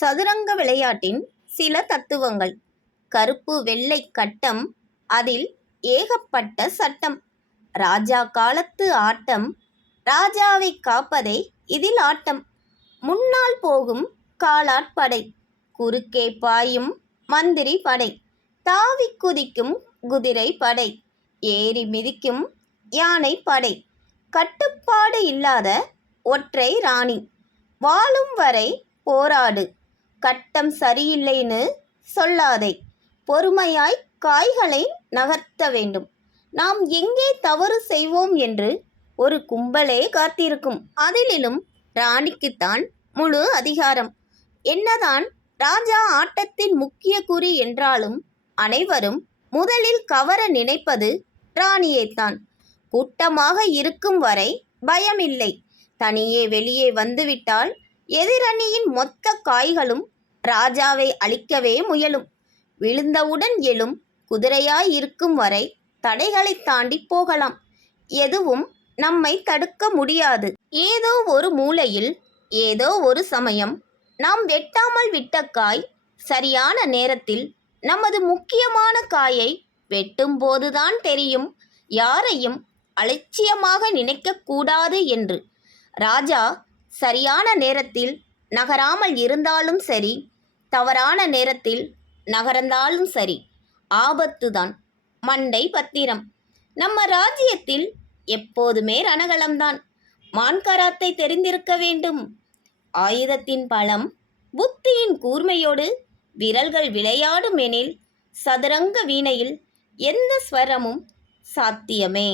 சதுரங்க விளையாட்டின் சில தத்துவங்கள். கருப்பு வெள்ளை கட்டம், அதில் ஏகப்பட்ட சட்டம். ராஜா காலத்து ஆட்டம், ராஜாவை காப்பதே இதில் ஆட்டம். முன்னால் போகும் காலாட்படை, குறுக்கே பாயும் மந்திரி படை, தாவி குதிக்கும் குதிரை படை, ஏறி மிதிக்கும் யானை படை, கட்டுப்பாடு இல்லாத ஒற்றை ராணி, வாழும் வரை போராடு, கட்டம் சரியில்லைன்னு சொல்லாதே, பொறுமையாய் காய்களை நகர்த்த வேண்டும், நாம் எங்கே தவறு செய்வோம் என்று ஒரு கும்பலே காத்திருக்கும். அதிலும் ராணிக்குத்தான் முழு அதிகாரம். என்னதான் ராஜா ஆட்டத்தின் முக்கிய குறி என்றாலும் அனைவரும் முதலில் கவர நினைப்பது ராணியைத்தான். கூட்டமாக இருக்கும் வரை பயமில்லை. தனியே வெளியே வந்துவிட்டால் எதிரணியின் மொத்த காய்களும் ராஜாவை அழிக்கவே முயலும். விழுந்தவுடன் எழும் குதிரையாய் இருக்கும் வரை தடைகளை தாண்டி போகலாம். எதுவும் நம்மை தடுக்க முடியாது. ஏதோ ஒரு மூலையில் ஏதோ ஒரு சமயம் நாம் வெட்டாமல் விட்ட காய் சரியான நேரத்தில் நமது முக்கியமான காயை வெட்டும் போதுதான் தெரியும் யாரையும் அலட்சியமாக நினைக்கக்கூடாது என்று. ராஜா சரியான நேரத்தில் நகராமல் இருந்தாலும் சரி, தவறான நேரத்தில் நகர்ந்தாலும் சரி, ஆபத்துதான். மண்டை பத்திரம். நம்ம ராஜ்யத்தில் எப்போதுமே ரணகளம்தான். மான்கராத்தை தெரிந்திருக்க வேண்டும். ஆயுதத்தின் பலம், புத்தியின் கூர்மையோடு விரல்கள் விளையாடும் எனில் சதுரங்க வீணையில் எந்த ஸ்வரமும் சாத்தியமே.